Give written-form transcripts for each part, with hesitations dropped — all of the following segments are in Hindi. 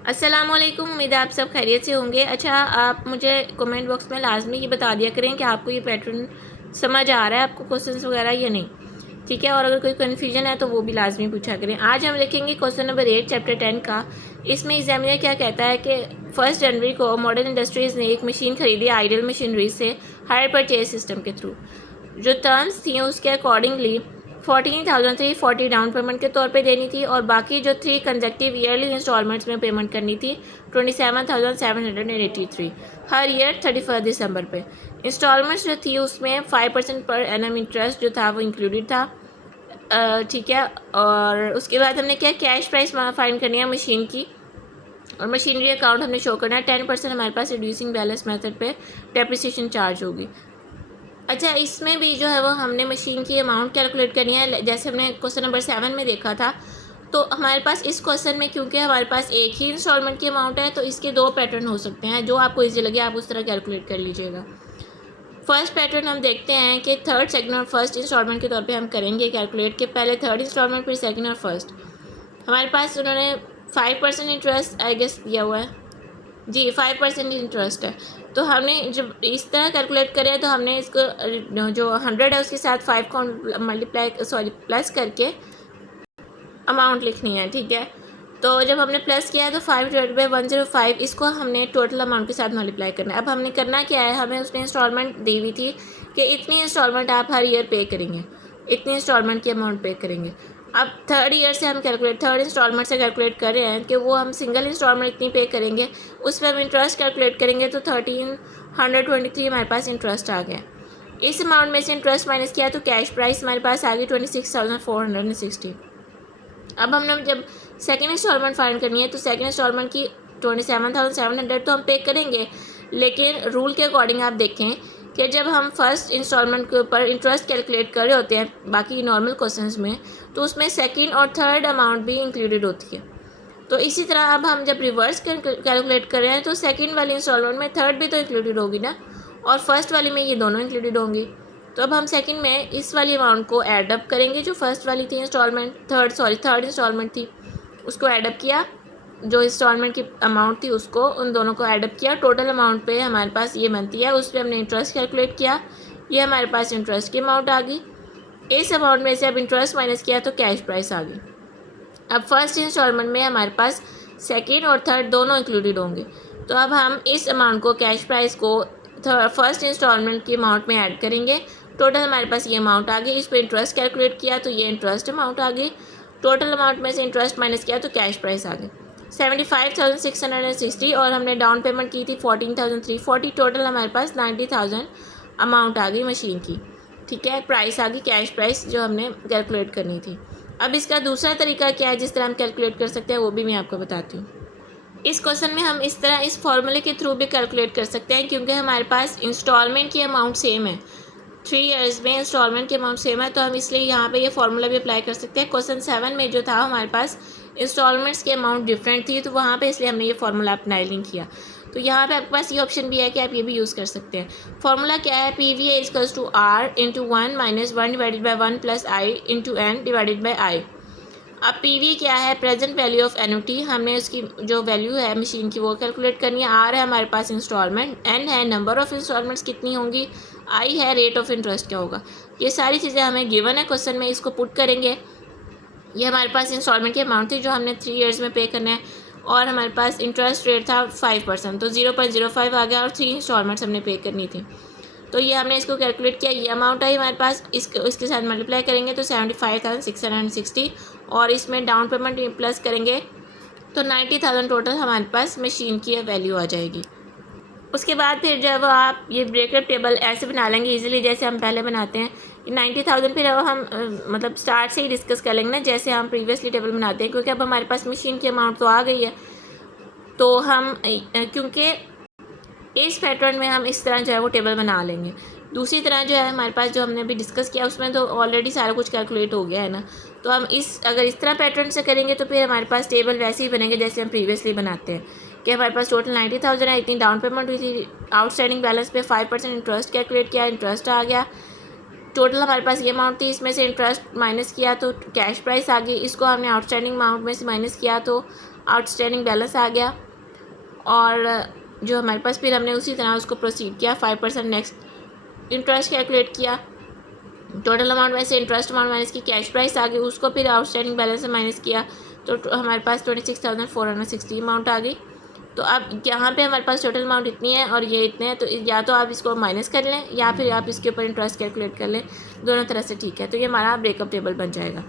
अस्सलामुअलैकुम, उम्मीद है आप सब खैरियत से होंगे। अच्छा, आप मुझे कमेंट बॉक्स में लाजमी ये बता दिया करें कि आपको ये पैटर्न समझ आ रहा है, आपको क्वेश्चंस वगैरह या नहीं। ठीक है, और अगर कोई कन्फ्यूजन है तो वो भी लाजमी पूछा करें। आज हम लिखेंगे क्वेश्चन नंबर 8 चैप्टर 10 का। इसमें एग्जामिनर क्या कहता है कि 1 जनवरी को मॉडर्न इंडस्ट्रीज़ ने एक मशीन खरीदी आइडल मशीनरी से हायर परचेज सिस्टम के थ्रू। जो टर्म्स थी उसके अकॉर्डिंगली 14,340 डाउन पेमेंट के तौर पे देनी थी और बाकी जो 3 कंजेक्टिव ईयरली इंस्टॉलमेंट्स में पेमेंट करनी थी 27,783 हर ईयर 31 दिसंबर पे। इंस्टॉलमेंट्स जो थी उसमें 5% पर एनम इंटरेस्ट जो था वो इंक्लूडेड था। ठीक है, और उसके बाद हमने क्या कैश प्राइस फाइंड करनी है मशीन की, और मशीनरी अकाउंट हमने शो करना है। 10% हमारे पास रिड्यूसिंग बैलेंस मेथड पे डेप्रिसिएशन चार्ज होगी। अच्छा, इसमें भी जो है वो हमने मशीन की अमाउंट कैलकुलेट करनी है, जैसे हमने क्वेश्चन नंबर 7 में देखा था। तो हमारे पास इस क्वेश्चन में क्योंकि हमारे पास एक ही इंस्टॉलमेंट की अमाउंट है तो इसके 2 पैटर्न हो सकते हैं, जो आपको ईजी लगे आप उस तरह कैलकुलेट कर लीजिएगा। फर्स्ट पैटर्न हम देखते हैं कि थर्ड, सेकंड और फर्स्ट इंस्टॉलमेंट के तौर पे हम करेंगे कैलकुलेट के पहले थर्ड इंस्टॉलमेंट फिर सेकंड और फर्स्ट। हमारे पास उन्होंने 5% इंटरेस्ट आई गेस दिया हुआ है जी, 5% इंटरेस्ट है। तो हमने जब इस तरह कैलकुलेट करें तो हमने इसको जो 100 है उसके साथ 5 को प्लस करके अमाउंट लिखनी है। ठीक है, तो जब हमने प्लस किया है तो 5/105 इसको हमने टोटल अमाउंट के साथ मल्टीप्लाई करना है। अब हमने करना क्या है, हमें उसने इंस्टॉलमेंट दी हुई थी कि इतनी इंस्टॉलमेंट आप हर ईयर पे करेंगे, इतनी इंस्टॉलमेंट की अमाउंट पे करेंगे। अब थर्ड ईयर से हम थर्ड इंस्टॉलमेंट से कैलकुलेट कर रहे हैं कि वो हम सिंगल इंस्टॉलमेंट इतनी पे करेंगे, उस पर हम इंटरेस्ट कैलकुलेट करेंगे तो 1323 हमारे पास इंटरेस्ट आ गया। इस अमाउंट में से इंटरेस्ट माइनस किया तो कैश प्राइस हमारे पास आ गई 26,460। अब हमने जब सेकेंड इंस्टॉलमेंट फाइंड करनी है तो सेकेंड इंस्टॉलमेंट की 27,700 तो हम पे करेंगे, लेकिन रूल के अकॉर्डिंग आप देखें कि जब हम फर्स्ट इंस्टॉलमेंट के ऊपर इंटरेस्ट कैलकुलेट कर रहे होते हैं बाकी नॉर्मल क्वेश्चंस में, तो उसमें सेकंड और थर्ड अमाउंट भी इंक्लूडेड होती है। तो इसी तरह अब हम जब रिवर्स कैलकुलेट कर रहे हैं तो सेकंड वाली इंस्टॉलमेंट में थर्ड भी तो इंक्लूडेड होगी ना, और फर्स्ट वाली में ये दोनों इंक्लूडेड होंगी। तो अब हम सेकंड में इस वाली अमाउंट को ऐड अप करेंगे जो फर्स्ट वाली थी इंस्टॉलमेंट, थर्ड इंस्टॉलमेंट थी, उसको ऐड अप किया, जो इंस्टॉलमेंट की अमाउंट थी उसको उन दोनों को ऐड अप किया, टोटल अमाउंट पे हमारे पास ये बनती है। उस पर हमने इंटरेस्ट कैलकुलेट किया, ये हमारे पास इंटरेस्ट की अमाउंट आ गई। इस अमाउंट में से अब इंटरेस्ट माइनस किया तो कैश प्राइस आ गई। अब फर्स्ट इंस्टॉलमेंट में हमारे पास सेकेंड और थर्ड दोनों इंक्लूडेड होंगे। तो अब हम इस अमाउंट को, कैश प्राइस को फर्स्ट इंस्टॉलमेंट की अमाउंट में ऐड करेंगे। टोटल हमारे पास ये अमाउंट आ गई, इस पर इंटरेस्ट कैलकुलेट किया तो ये इंटरेस्ट अमाउंट आ गई। टोटल अमाउंट में से इंटरेस्ट माइनस किया तो कैश प्राइस आ गई 75,660, और हमने डाउन पेमेंट की थी 14,340। टोटल हमारे पास 90,000 अमाउंट आ गई मशीन की। ठीक है, प्राइस आ गई, कैश प्राइस जो हमने कैलकुलेट करनी थी। अब इसका दूसरा तरीका क्या है जिस तरह हम कैलकुलेट कर सकते हैं वो भी मैं आपको बताती हूँ। इस क्वेश्चन में हम इस तरह इस फॉर्मूले के थ्रू भी कैलकुलेट कर सकते हैं, क्योंकि हमारे पास इंस्टॉलमेंट की अमाउंट सेम है, 3 ईयर्स में इंस्टॉलमेंट की अमाउंट सेम है, तो हम इसलिए यहाँ पे ये फार्मूला भी अप्लाई कर सकते हैं। क्वेश्चन 7 में जो था हमारे पास इंस्टॉलमेंट्स की अमाउंट डिफरेंट थी, तो वहाँ पे इसलिए हमने ये फार्मूला अप्लाई नहीं किया। तो यहाँ पे आपके पास ये ऑप्शन भी है कि आप ये भी यूज़ कर सकते हैं। फार्मूला क्या है, P V A equals to R into 1 minus 1 divided by 1 plus I into N divided by I. अब पी वी क्या है, प्रेजेंट वैल्यू ऑफ एनुटी, हमने उसकी जो वैल्यू है मशीन की वो कैलकुलेट करनी है। आर है हमारे पास इंस्टॉलमेंट, एन है नंबर ऑफ़ इंस्टॉलमेंट्स कितनी होंगी, आई है रेट ऑफ इंटरेस्ट क्या होगा। ये सारी चीज़ें हमें गिवन है क्वेश्चन में, इसको पुट करेंगे। ये हमारे पास इंस्टॉलमेंट की अमाउंट थी जो हमने 3 ईयर्स में पे करना है, और हमारे पास इंटरेस्ट रेट था 5%, तो 0.05 आ गया, और 3 इंस्टॉलमेंट्स हमने पे करनी थी। तो ये हमने इसको कैलकुलेट किया, ये अमाउंट आई हमारे पास, इसके साथ मल्टीप्लाई करेंगे तो 75,660, और इसमें डाउन पेमेंट प्लस करेंगे तो 90,000 टोटल हमारे पास मशीन की वैल्यू आ जाएगी। उसके बाद फिर जब आप ये ब्रेकअप टेबल ऐसे बना लेंगे इजीली जैसे हम पहले बनाते हैं, 90,000 फिर अब हम मतलब स्टार्ट से ही डिस्कस कर लेंगे ना, जैसे हम प्रीवियसली टेबल बनाते हैं, क्योंकि अब हमारे पास मशीन की अमाउंट तो आ गई है। तो हम क्योंकि इस पैटर्न में हम इस तरह जो है वो टेबल बना लेंगे। दूसरी तरह जो है हमारे पास जो हमने अभी डिस्कस किया उसमें तो ऑलरेडी सारा कुछ कैलकुलेट हो गया है ना, तो हम अगर इस तरह पैटर्न से करेंगे तो फिर हमारे पास टेबल वैसे ही बनेंगे जैसे हम प्रीवियसली बनाते हैं, कि हमारे पास टोटल 90,000 है, इतनी डाउन पेमेंट हुई थी, आउटस्टैंडिंग बैलेंस पे 5% इंटरेस्ट कैलकुलेट किया, इंटरेस्ट आ गया, टोटल हमारे पास ये अमाउंट थी, इसमें से इंटरेस्ट माइनस किया तो कैश प्राइस आ गई, इसको हमने आउटस्टैंडिंग अमाउंट में से माइनस किया तो आउटस्टैंडिंग बैलेंस आ गया, और जो हमारे पास फिर हमने उसी तरह उसको प्रोसीड किया, 5% नेक्स्ट इंटरेस्ट कैलकुलेट किया, टोटल अमाउंट में से इंटरेस्ट अमाउंट माइनस की कैश प्राइस आ गई, उसको फिर आउटस्टैंडिंग बैलेंस से माइनस किया, तो हमारे पास 26,460 अमाउंट आ गई। तो अब यहाँ पे हमारे पास टोटल अमाउंट इतनी है और ये इतने हैं, तो या तो आप इसको माइनस कर लें या फिर आप इसके ऊपर इंटरेस्ट कैलकुलेट कर लें, दोनों तरह से ठीक है। तो ये हमारा ब्रेकअप टेबल बन जाएगा।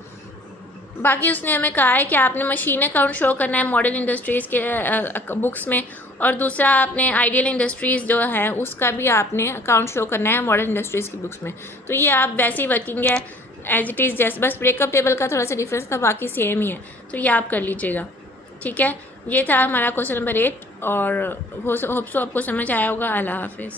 बाकी उसने हमें कहा है कि आपने मशीन अकाउंट शो करना है मॉडल इंडस्ट्रीज़ के बुक्स में, और दूसरा आपने आइडियल इंडस्ट्रीज़ जो है उसका भी आपने अकाउंट शो करना है मॉडल इंडस्ट्रीज़ की बुक्स में। तो ये आप वैसे ही वर्किंग है एज इट इज़, जैसे बस ब्रेकअप टेबल का थोड़ा सा डिफरेंस था, बाकी सेम ही है। तो ये आप कर लीजिएगा, ठीक है। ये था हमारा क्वेश्चन नंबर 8, और होप सो आपको समझ आया होगा। अल्लाह हाफिज़।